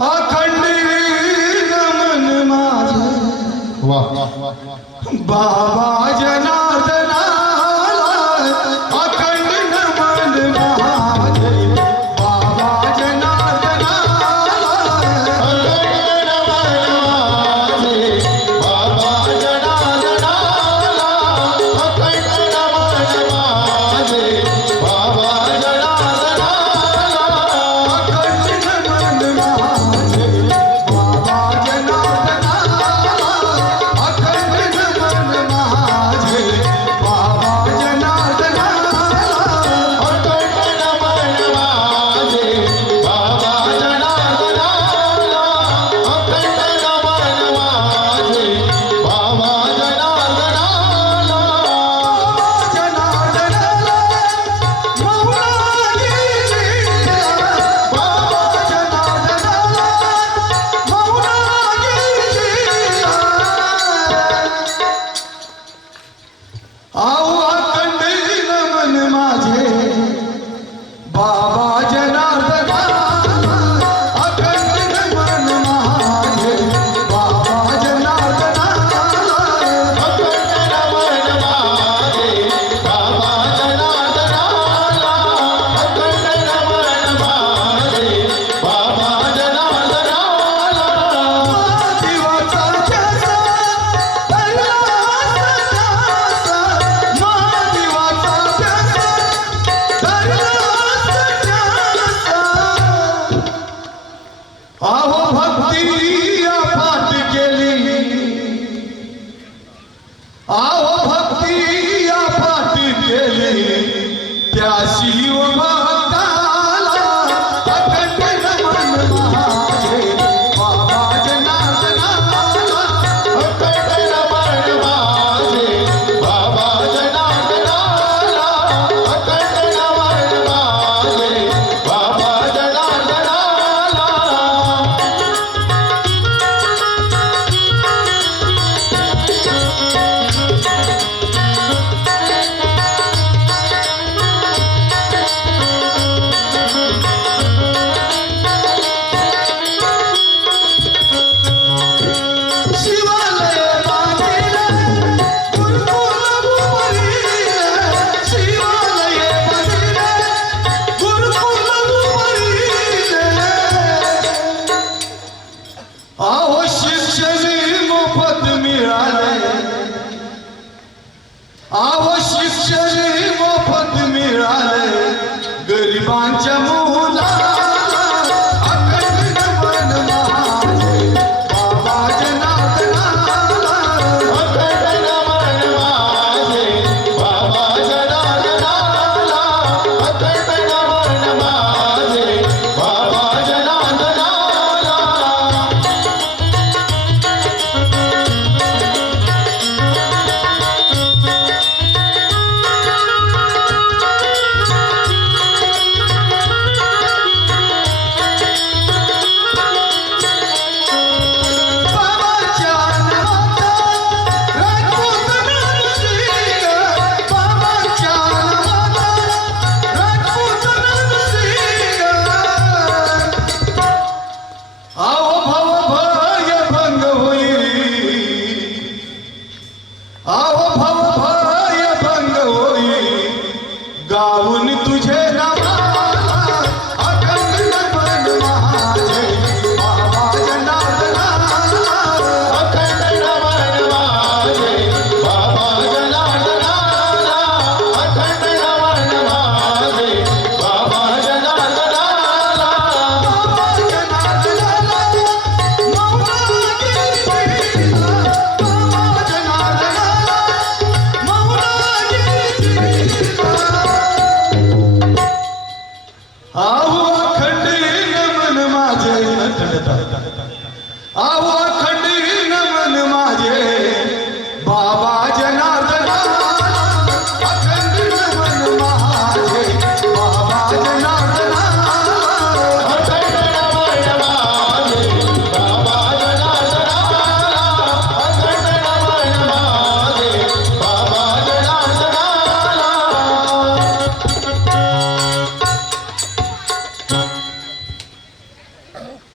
अखंड मन माझे वा बाबा जनार्दना आवा खंडी नमन माजे बाबा जना